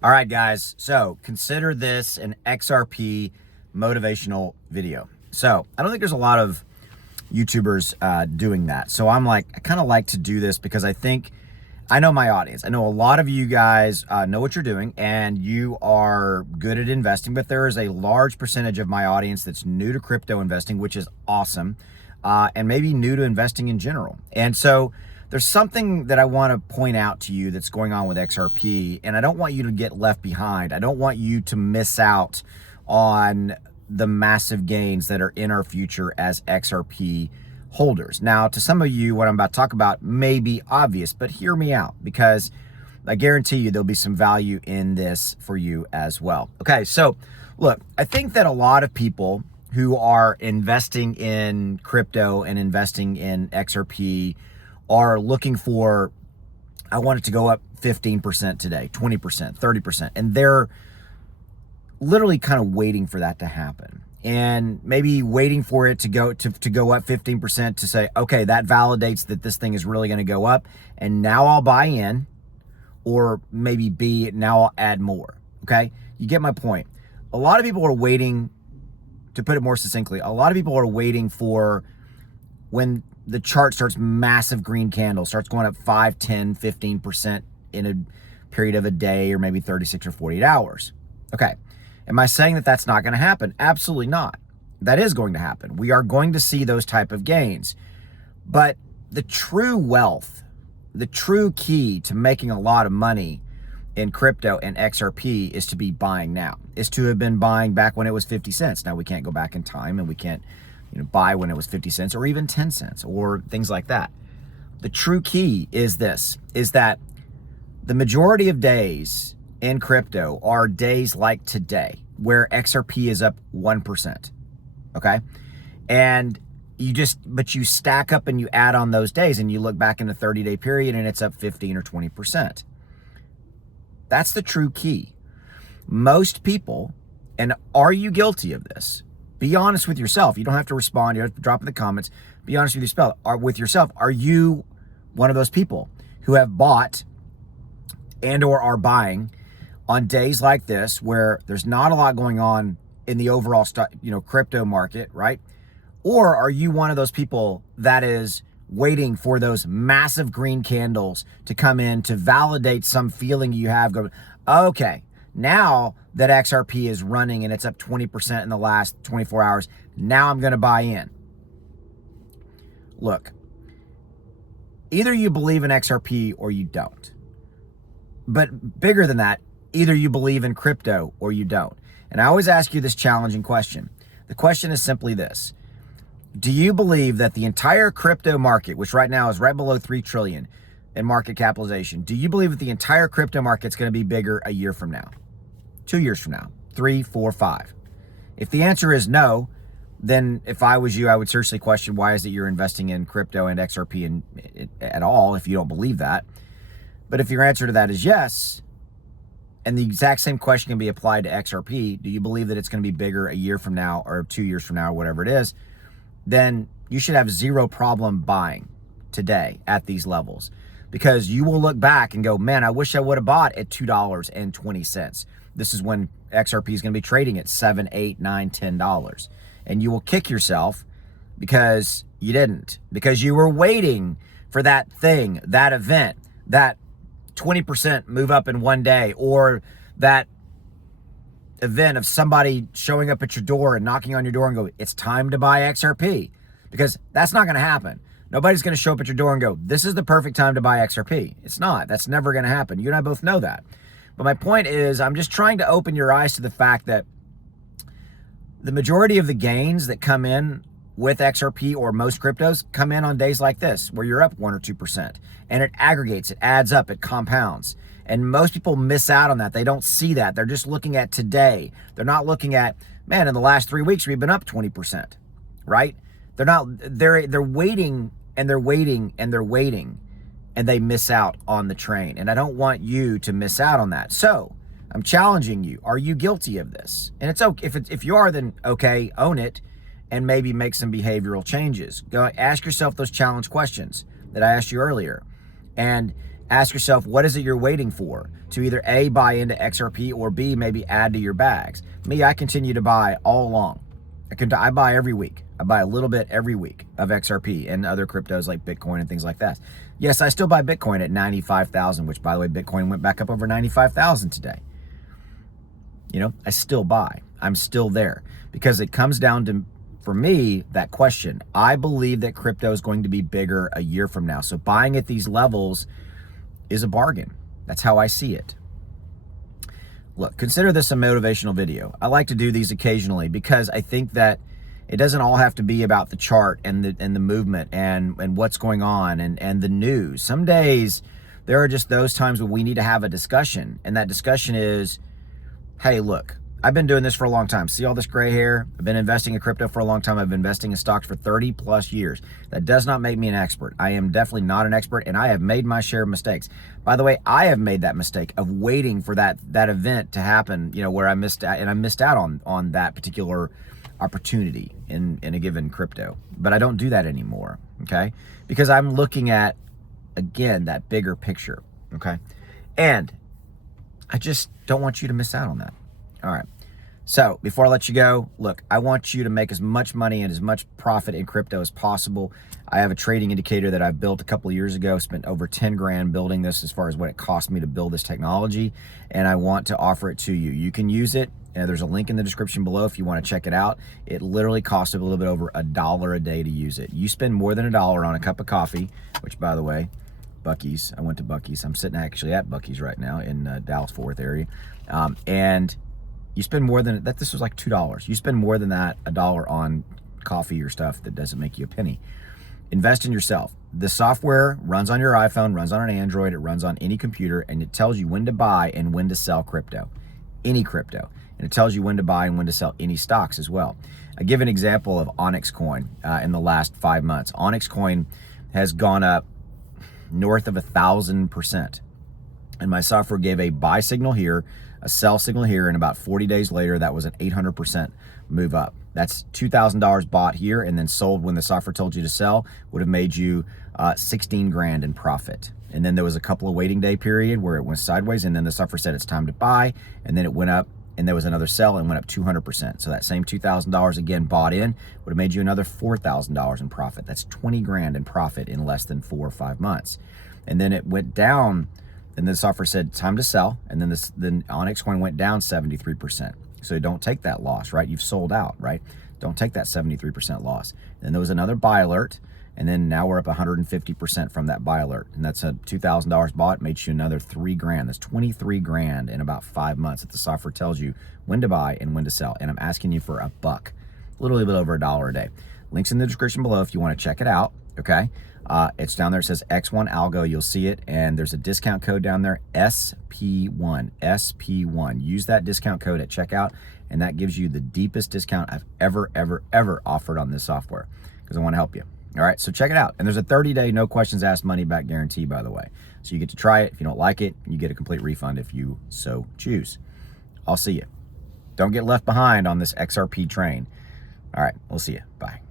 All right, guys. So consider this an XRP motivational video. So I don't think there's a lot of YouTubers doing that. So I kind of like to do this because I know my audience. I know a lot of you guys know what you're doing and you are good at investing, but there is a large percentage of my audience that's new to crypto investing, which is awesome, and maybe new to investing in general. And so there's something that I want to point out to you that's going on with XRP, and I don't want you to get left behind. I don't want you to miss out on the massive gains that are in our future as XRP holders. Now, to some of you, what I'm about to talk about may be obvious, but hear me out because I guarantee you there'll be some value in this for you as well. Okay, so look, I think that a lot of people who are investing in crypto and investing in XRP are looking for, I want it to go up 15% today, 20%, 30%. And they're literally kind of waiting for that to happen. And maybe waiting for it to go up 15% to say, okay, that validates that this thing is really going to go up. And now I'll buy in, or maybe B, now I'll add more. Okay. You get my point. A lot of people are waiting, to put it more succinctly, a lot of people are waiting for when the chart starts massive green candle, starts going up 5, 10, 15% in a period of a day or maybe 36 or 48 hours. Okay. Am I saying that that's not going to happen? Absolutely not. That is going to happen. We are going to see those type of gains. But the true wealth, the true key to making a lot of money in crypto and XRP is to be buying now, is to have been buying back when it was 50 cents. Now we can't go back in time and we can't buy when it was 50 cents or even 10 cents or things like that. The true key is this, is that the majority of days in crypto are days like today where XRP is up 1%. Okay. And but you stack up and you add on those days and you look back in a 30-day period and it's up 15 or 20%. That's the true key. Most people, and are you guilty of this? Be honest with yourself. You don't have to respond. You don't have to drop in the comments. Be honest with yourself. Are you one of those people who have bought and or are buying on days like this where there's not a lot going on in the overall crypto market, right? Or are you one of those people that is waiting for those massive green candles to come in to validate some feeling you have going, okay, now that XRP is running and it's up 20% in the last 24 hours, now I'm going to buy in. Look, either you believe in XRP or you don't. But bigger than that, either you believe in crypto or you don't. And I always ask you this challenging question. The question is simply this. Do you believe that the entire crypto market, which right now is right below 3 trillion in market capitalization, do you believe that the entire crypto market is going to be bigger a year from now, 2 years from now, 3, 4, 5? If the answer is no, then if I was you, I would seriously question why is it you're investing in crypto and XRP at all if you don't believe that. But if your answer to that is yes, and the exact same question can be applied to XRP, do you believe that it's going to be bigger a year from now or 2 years from now or whatever it is, then you should have zero problem buying today at these levels, because you will look back and go, man, I wish I would have bought at $2.20. This is when XRP is going to be trading at $7, $8, $9, $10. And you will kick yourself because you didn't, because you were waiting for that thing, that event, that 20% move up in one day, or that event of somebody showing up at your door and knocking on your door and go, it's time to buy XRP, because that's not going to happen. Nobody's going to show up at your door and go, this is the perfect time to buy XRP. It's not. That's never going to happen. You and I both know that. But my point is, I'm just trying to open your eyes to the fact that the majority of the gains that come in with XRP or most cryptos come in on days like this, where you're up 1 or 2%, and it aggregates, it adds up, it compounds. And most people miss out on that. They don't see that. They're just looking at today. They're not looking at, man, in the last 3 weeks, we've been up 20%, right? They're waiting and they're waiting and they're waiting, and they miss out on the train. And I don't want you to miss out on that. So I'm challenging you. Are you guilty of this? And it's okay. If you are, then okay, own it and maybe make some behavioral changes. Go ask yourself those challenge questions that I asked you earlier. And Ask yourself, what is it you're waiting for to either A, buy into XRP, or B, maybe add to your bags? Me, I continue to buy all along. I buy every week. I buy a little bit every week of XRP and other cryptos like Bitcoin and things like that. Yes, I still buy Bitcoin at 95,000, which, by the way, Bitcoin went back up over 95,000 today. You know, I still buy. I'm still there because it comes down to, for me, that question. I believe that crypto is going to be bigger a year from now. So buying at these levels is a bargain. That's how I see it. Look, consider this a motivational video. I like to do these occasionally because I think that it doesn't all have to be about the chart and the movement and what's going on and the news. Some days there are just those times when we need to have a discussion, and that discussion is, hey, look, I've been doing this for a long time. See all this gray hair? I've been investing in crypto for a long time. I've been investing in stocks for 30 plus years. That does not make me an expert. I am definitely not an expert, and I have made my share of mistakes. By the way, I have made that mistake of waiting for that event to happen, you know, where I missed out on that particular opportunity in a given crypto. But I don't do that anymore, okay? Because I'm looking at, again, that bigger picture, okay? And I just don't want you to miss out on that. All right. So before I let you go, look, I want you to make as much money and as much profit in crypto as possible. I have a trading indicator that I built a couple of years ago, spent over 10 grand building this as far as what it cost me to build this technology. And I want to offer it to you. You can use it. There's a link in the description below if you want to check it out. It literally costs a little bit over $1 a day to use it. You spend more than $1 on a cup of coffee, which, by the way, Buc-ee's. I went to Buc-ee's. I'm sitting actually at Buc-ee's right now in Dallas-Fort Worth area. And you spend more than that. This was like $2. You spend more than that, $1 on coffee or stuff that doesn't make you a penny. Invest in yourself. The software runs on your iPhone, runs on an Android, it runs on any computer, and it tells you when to buy and when to sell crypto, any crypto. And it tells you when to buy and when to sell any stocks as well. I give an example of Onyx Coin in the last 5 months. Onyx Coin has gone up north of 1,000%. And my software gave a buy signal here, a sell signal here, and about 40 days later, that was an 800% move up. That's $2,000 bought here and then sold when the software told you to sell, would have made you 16 grand in profit. And then there was a couple of waiting day period where it went sideways, and then the software said it's time to buy, and then it went up, and there was another sell and went up 200%. So that same $2,000 again bought in would have made you another $4,000 in profit. That's 20 grand in profit in less than 4 or 5 months. And then it went down, and the software said time to sell, and then Onyx Coin went down 73%. So don't take that loss, right? You've sold out, right? Don't take that 73% loss. Then there was another buy alert, and then now we're up 150% from that buy alert. And that's a $2,000 bought, made you another 3 grand. That's 23 grand in about 5 months that the software tells you when to buy and when to sell. And I'm asking you for $1, literally a bit over $1 a day. Links in the description below if you want to check it out, okay? It's down there. It says X1 Algo. You'll see it. And there's a discount code down there, SP1, SP1. Use that discount code at checkout, and that gives you the deepest discount I've ever offered on this software, because I want to help you. All right, so check it out. And there's a 30-day no questions asked money back guarantee, by the way. So you get to try it. If you don't like it, you get a complete refund if you so choose. I'll see you. Don't get left behind on this XRP train. All right, we'll see you. Bye.